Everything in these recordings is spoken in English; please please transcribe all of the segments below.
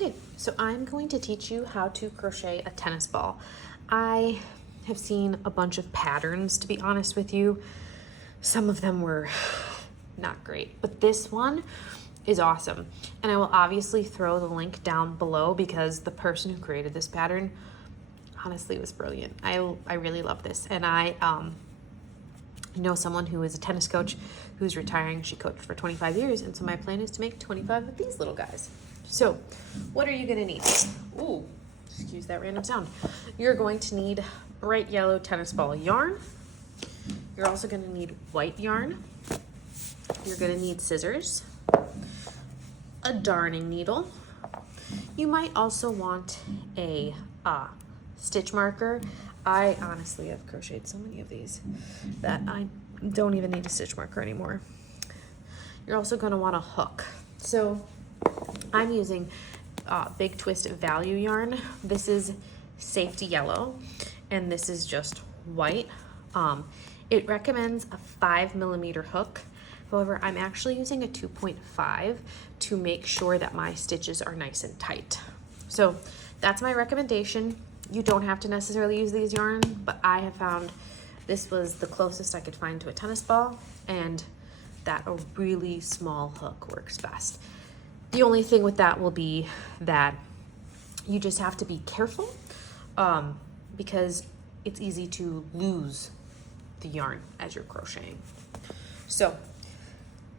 Okay, so I'm going to teach you how to crochet a tennis ball. I have seen a bunch of patterns, to be honest with you. Some of them were not great, but this one is awesome. And I will obviously throw the link down below because the person who created this pattern honestly was brilliant. I really love this. And I know someone who is a tennis coach who's retiring. She coached for 25 years, and so my plan is to make 25 of these little guys. So what are you gonna need? Ooh, excuse that random sound. You're going to need bright yellow tennis ball yarn. You're also gonna need white yarn. You're gonna need scissors, a darning needle. You might also want a stitch marker. I honestly have crocheted so many of these that I don't even need a stitch marker anymore. You're also gonna want a hook. So I'm using Big Twist Value yarn. This is safety yellow, and this is just white. It recommends a 5mm hook. However, I'm actually using a 2.5 to make sure that my stitches are nice and tight. So that's my recommendation. You don't have to necessarily use these yarn, but I have found this was the closest I could find to a tennis ball, and that a really small hook works best. The only thing with that will be that you just have to be careful because it's easy to lose the yarn as you're crocheting. So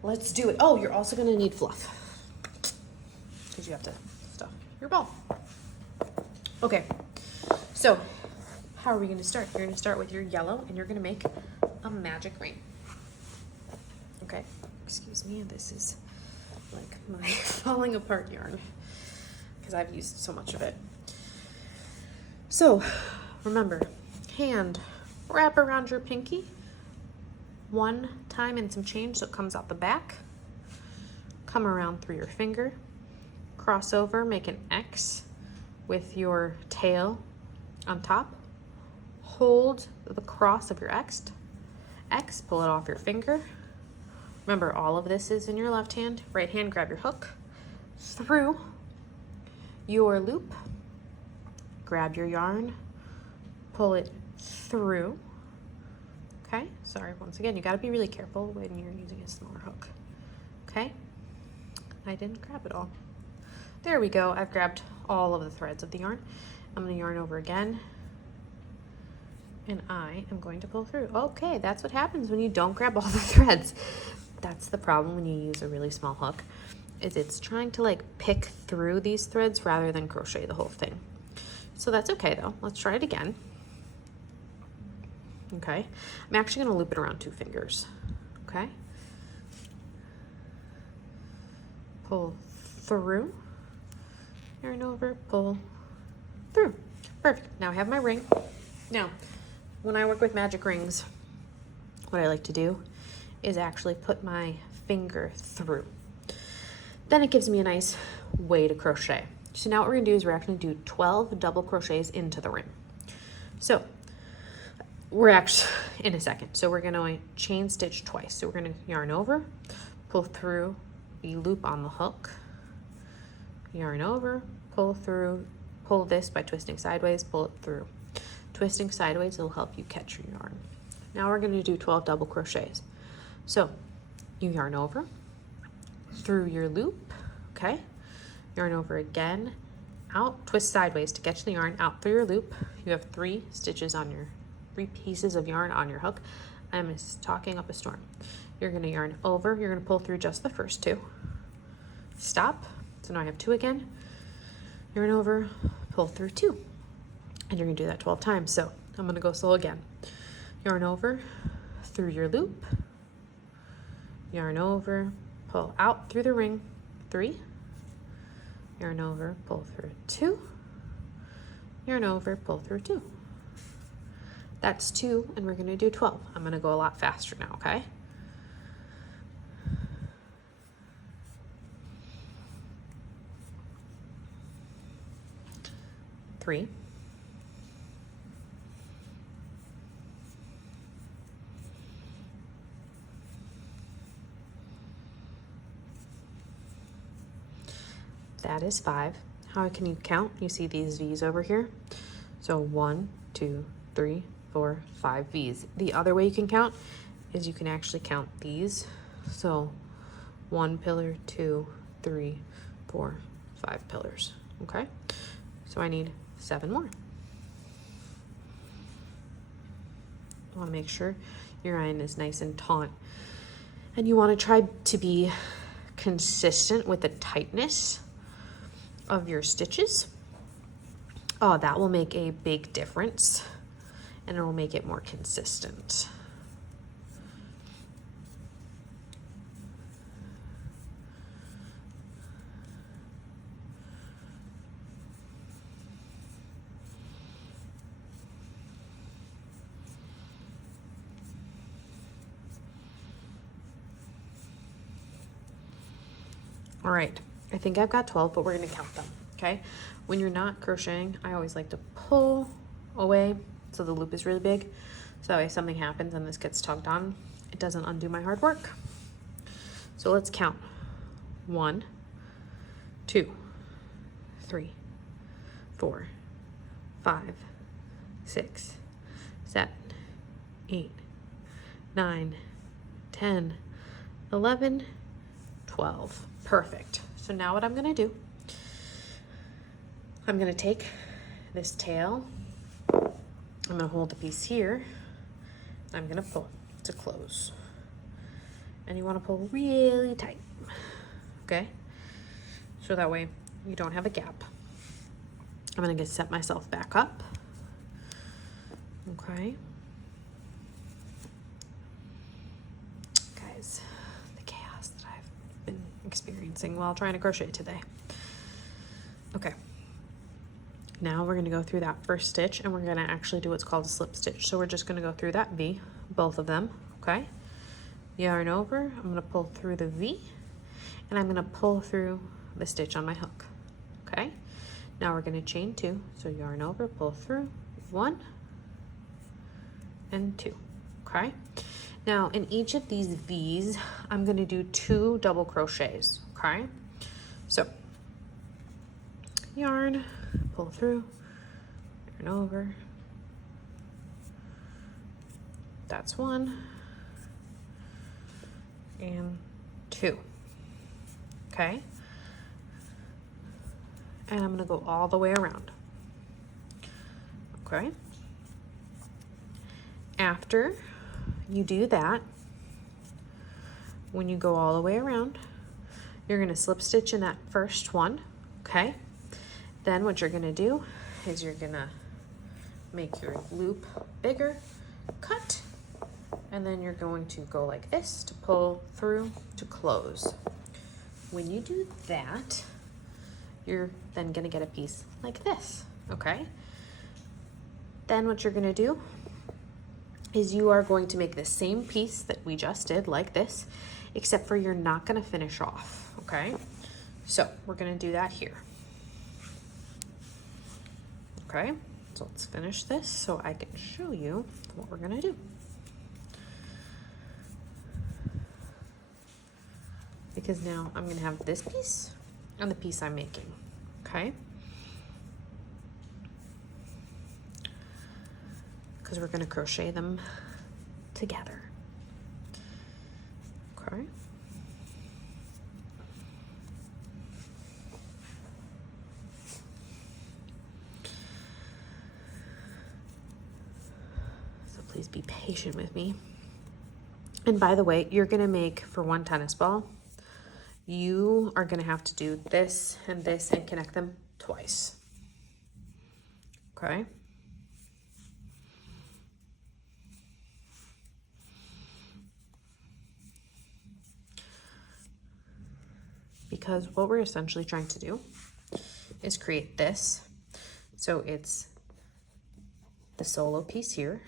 let's do it. Oh, you're also gonna need fluff because you have to stuff your ball. Okay, so how are we gonna start? You're gonna start with your yellow and you're gonna make a magic ring. Okay, excuse me, this is like my falling apart yarn because I've used so much of it. So remember, hand wrap around your pinky one time and some change so it comes out the back. Come around through your finger, cross over, make an X with your tail on top. Hold the cross of your X, pull it off your finger. Remember, all of this is in your left hand. Right hand, grab your hook through your loop, grab your yarn, pull it through. Okay, sorry, once again, you gotta be really careful when you're using a smaller hook. Okay, I didn't grab it all. There we go, I've grabbed all of the threads of the yarn. I'm gonna yarn over again, and I am going to pull through. Okay, that's what happens when you don't grab all the threads. That's the problem when you use a really small hook, is it's trying to like pick through these threads rather than crochet the whole thing. So that's okay though. Let's try it again. Okay, I'm actually gonna loop it around 2 fingers. Okay, pull through, yarn over, pull through. Perfect. Now I have my ring. Now, when I work with magic rings, what I like to do is actually put my finger through. Then it gives me a nice way to crochet. So now what we're gonna do is we're actually gonna do 12 double crochets into the ring. So we're actually in a second. So we're gonna chain stitch twice. So we're gonna yarn over, pull through, we loop on the hook, yarn over, pull through, pull this by twisting sideways, pull it through. Twisting sideways will help you catch your yarn. Now we're gonna do 12 double crochets. So you yarn over, through your loop, okay? Yarn over again, out, twist sideways to catch the yarn, out through your loop. You have 3 stitches on your 3 pieces of yarn on your hook. I'm talking up a storm. You're gonna yarn over, you're gonna pull through just the first 2. Stop, so now I have 2 again. Yarn over, pull through 2. And you're gonna do that 12 times. So I'm gonna go slow again. Yarn over, through your loop, yarn over, pull out through the ring, 3, yarn over, pull through 2, yarn over, pull through 2. That's 2, and we're gonna do 12. I'm gonna go a lot faster now, okay? Three, that is 5. How can you count? You see these V's over here? So 1, 2, 3, 4, 5 V's. The other way you can count is you can actually count these. So 1 pillar, 2, 3, 4, 5 pillars. Okay? So I need 7 more. You want to make sure your iron is nice and taut. And you want to try to be consistent with the tightness of your stitches. Oh, that will make a big difference, and it will make it more consistent. All right, I think I've got 12, but we're gonna count them, okay? When you're not crocheting, I always like to pull away so the loop is really big. So that way if something happens and this gets tugged on, it doesn't undo my hard work. So let's count. 1, 2, 3, 4, 5, 6, 7, 8, 9, 10, 11, 12. Perfect. So now what I'm gonna do, I'm gonna take this tail, I'm gonna hold the piece here, and I'm gonna pull to close. And you wanna pull really tight, okay? So that way you don't have a gap. I'm gonna set myself back up, okay? Guys, the chaos that I've been experiencing while trying to crochet today. Okay, now we're gonna go through that first stitch and we're gonna actually do what's called a slip stitch. So we're just gonna go through that V, both of them, okay? Yarn over, I'm gonna pull through the V, and I'm gonna pull through the stitch on my hook, okay? Now we're gonna chain 2, so yarn over, pull through, 1 and 2, okay? Now in each of these V's, I'm gonna do 2 double crochets, okay? So, yarn, pull through, yarn over, that's 1 and 2, okay? And I'm gonna go all the way around, okay? After you do that, when you go all the way around, you're gonna slip stitch in that first one, okay? Then what you're gonna do is you're gonna make your loop bigger, cut, and then you're going to go like this to pull through to close. When you do that, you're then gonna get a piece like this, okay? Then what you're gonna do is you are going to make the same piece that we just did, like this, except for you're not gonna finish off, okay? So we're gonna do that here. Okay, so let's finish this so I can show you what we're gonna do. Because now I'm gonna have this piece and the piece I'm making, okay? Because we're gonna crochet them together, okay? So please be patient with me. And by the way, you're gonna make, for one tennis ball, you are gonna have to do this and connect them twice, okay? Because what we're essentially trying to do is create this. So it's the solo piece here,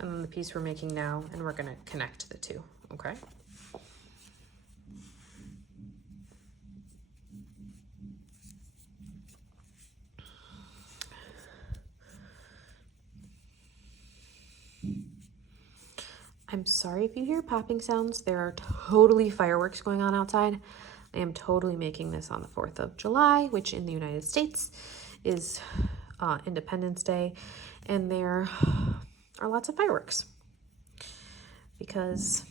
and then the piece we're making now, and we're gonna connect the two, okay? I'm sorry if you hear popping sounds. There are totally fireworks going on outside. I am totally making this on the 4th of July, which in the United States is Independence Day, and there are lots of fireworks because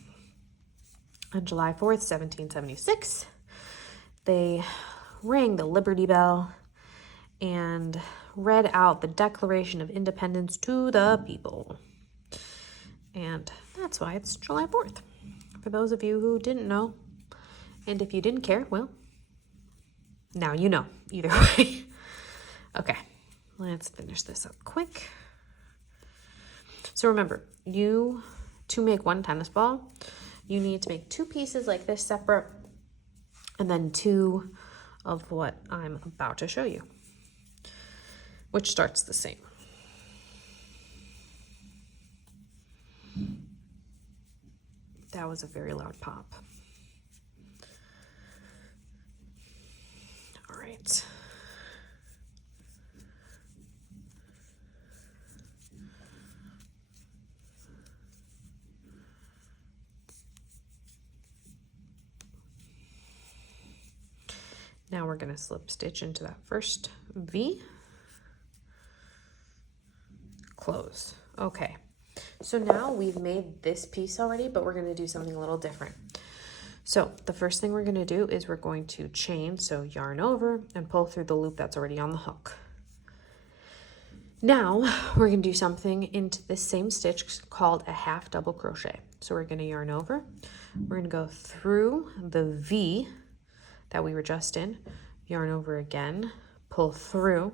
on July 4th, 1776, they rang the Liberty Bell and read out the Declaration of Independence to the people. And that's why it's July 4th. For those of you who didn't know, and if you didn't care, well, now you know, either way. Okay, let's finish this up quick. So remember, to make one tennis ball, you need to make 2 pieces like this separate, and then 2 of what I'm about to show you, which starts the same. That was a very loud pop. All right. Now we're going to slip stitch into that first V, close. Okay, so now we've made this piece already, but we're going to do something a little different. So the first thing we're going to do is we're going to chain, so yarn over and pull through the loop that's already on the hook. Now we're going to do something into this same stitch called a half double crochet. So we're going to yarn over, we're going to go through the V that we were just in, yarn over again, pull through,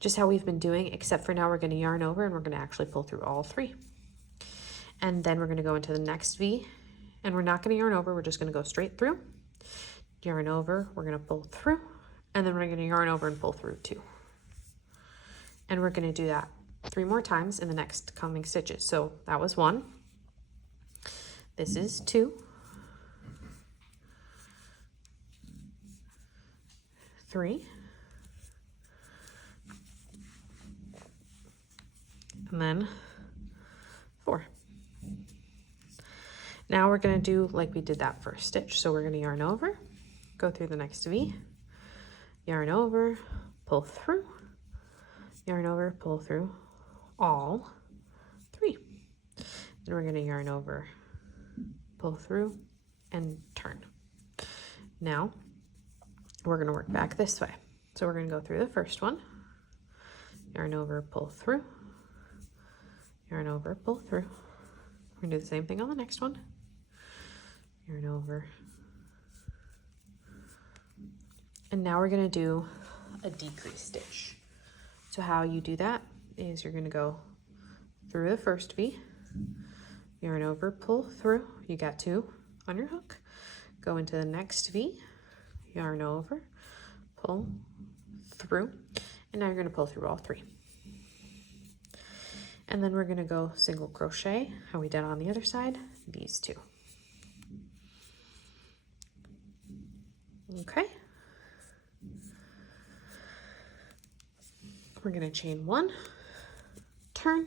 just how we've been doing, except for now we're going to yarn over and we're going to actually pull through all 3. And then we're going to go into the next V, and we're not going to yarn over, we're just going to go straight through, yarn over, we're going to pull through, and then we're going to yarn over and pull through 2. And we're going to do that 3 more times in the next coming stitches. So that was 1, this is 2, 3, and then 4. Now we're going to do like we did that first stitch. So we're going to yarn over, go through the next V, yarn over, pull through, yarn over, pull through all 3. Then we're going to yarn over, pull through, and turn. Now we're going to work back this way. So we're going to go through the first one, yarn over, pull through, yarn over, pull through. We're going to do the same thing on the next one, yarn over. And now we're going to do a decrease stitch. So how you do that is you're going to go through the first V, yarn over, pull through, you got 2 on your hook, go into the next V, yarn over, pull through, and now you're going to pull through all 3. And then we're going to go single crochet, how we did on the other side, these 2. Okay. We're going to chain 1, turn.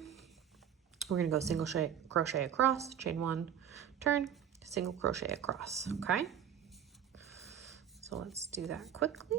We're going to go single crochet across, chain 1, turn, single crochet across. Okay. So let's do that quickly.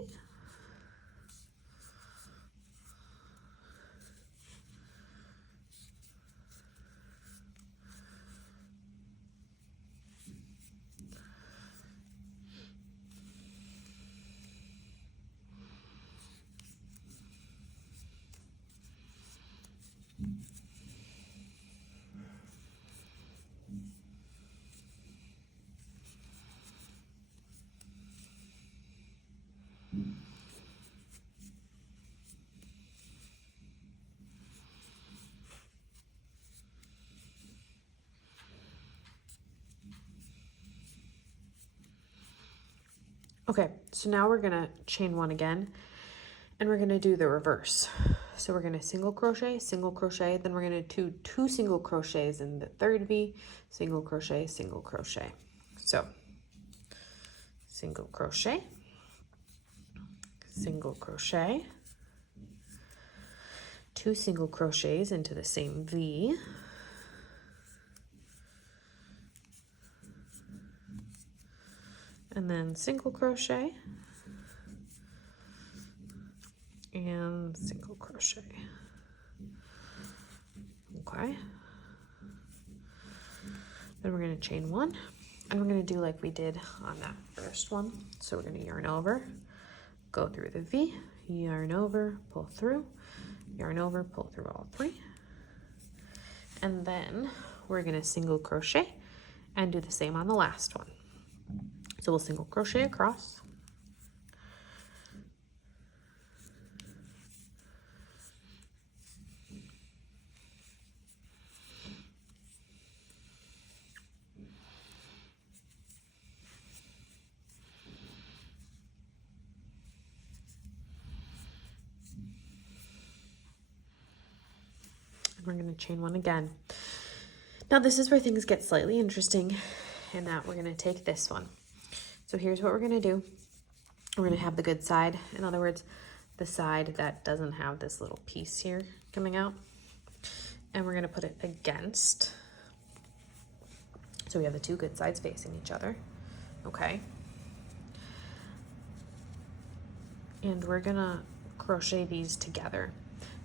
Okay, so now we're gonna chain 1 again, and we're gonna do the reverse. So we're gonna single crochet, then we're gonna do 2 single crochets in the 3rd V, single crochet, single crochet. So single crochet, single crochet, 2 single crochets into the same V, and then single crochet and single crochet. Okay, then we're going to chain one, and we're going to do like we did on that first one. So we're going to yarn over, go through the V, yarn over, pull through, yarn over, pull through all three, and then we're going to single crochet and do the same on the last one. So we'll single crochet across, and we're going to chain one again. Now this is where things get slightly interesting, in that we're going to take this one. So here's what we're going to do. We're going to have the good side, in other words, the side that doesn't have this little piece here coming out, and we're going to put it against. So we have the two good sides facing each other. Okay. And we're going to crochet these together.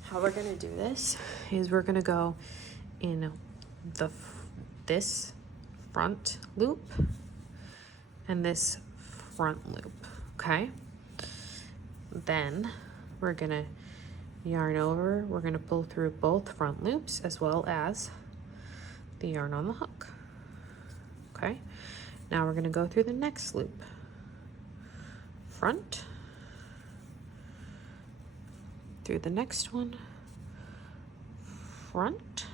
How we're going to do this is we're going to go in this front loop and this front loop, okay? Then we're going to yarn over, we're going to pull through both front loops as well as the yarn on the hook, okay? Now we're going to go through the next loop, front, through the next one, front,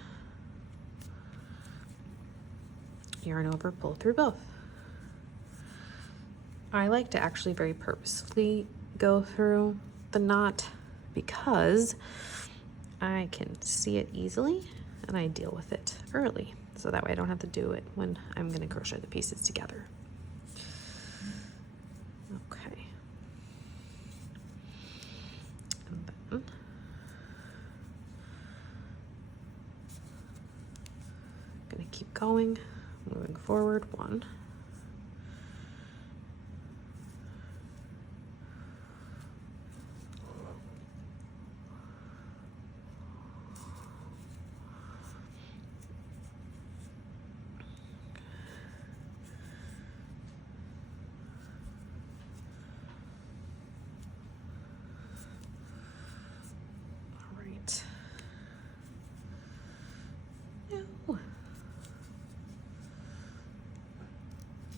yarn over, pull through both. I like to actually very purposefully go through the knot because I can see it easily and I deal with it early, so that way I don't have to do it when I'm going to crochet the pieces together. Okay. And then I'm going to keep going, moving forward, one,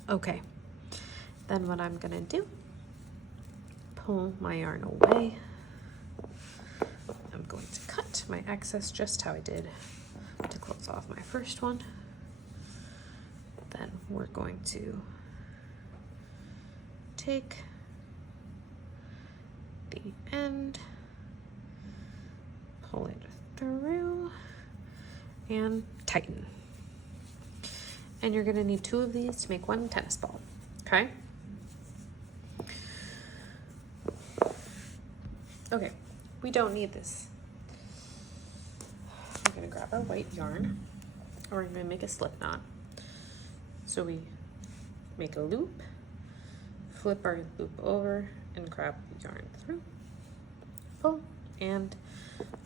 okay, then what I'm gonna do, pull my yarn away. I'm going to cut my excess just how I did to close off my first one. Then we're going to take the end, pull it through, and tighten. And you're going to need 2 of these to make 1 tennis ball, okay? Okay, we don't need this. We're going to grab our white yarn, and we're going to make a slip knot. So we make a loop, flip our loop over, and grab the yarn through, pull, and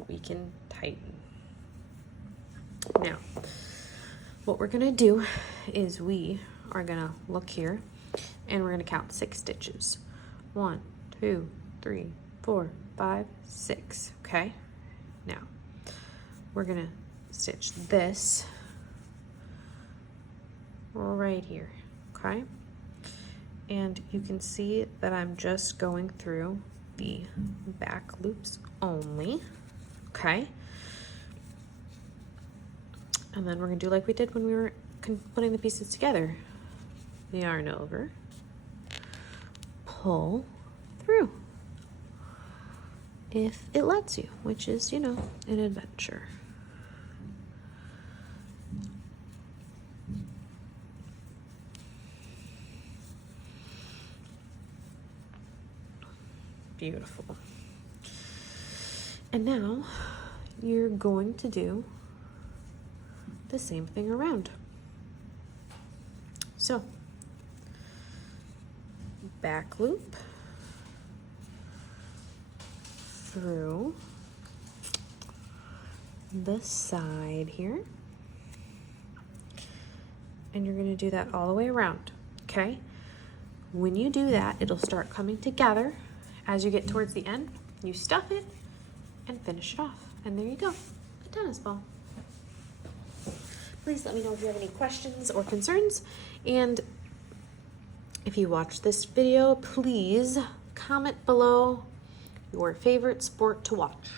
we can tighten. Now, what we're gonna do is we are gonna look here and we're gonna count 6 stitches. 1, 2, 3, 4, 5, 6, okay? Now, we're gonna stitch this right here, okay? And you can see that I'm just going through the back loops only, okay? And then we're gonna do like we did when we were putting the pieces together. Yarn over, pull through. If it lets you, which is, you know, an adventure. Beautiful. And now you're going to do the same thing around. So back loop through the side here, and you're going to do that all the way around. Okay, when you do that, it'll start coming together. As you get towards the end, you stuff it and finish it off, and there you go, a tennis ball. Please let me know if you have any questions or concerns, and if you watched this video, please comment below your favorite sport to watch.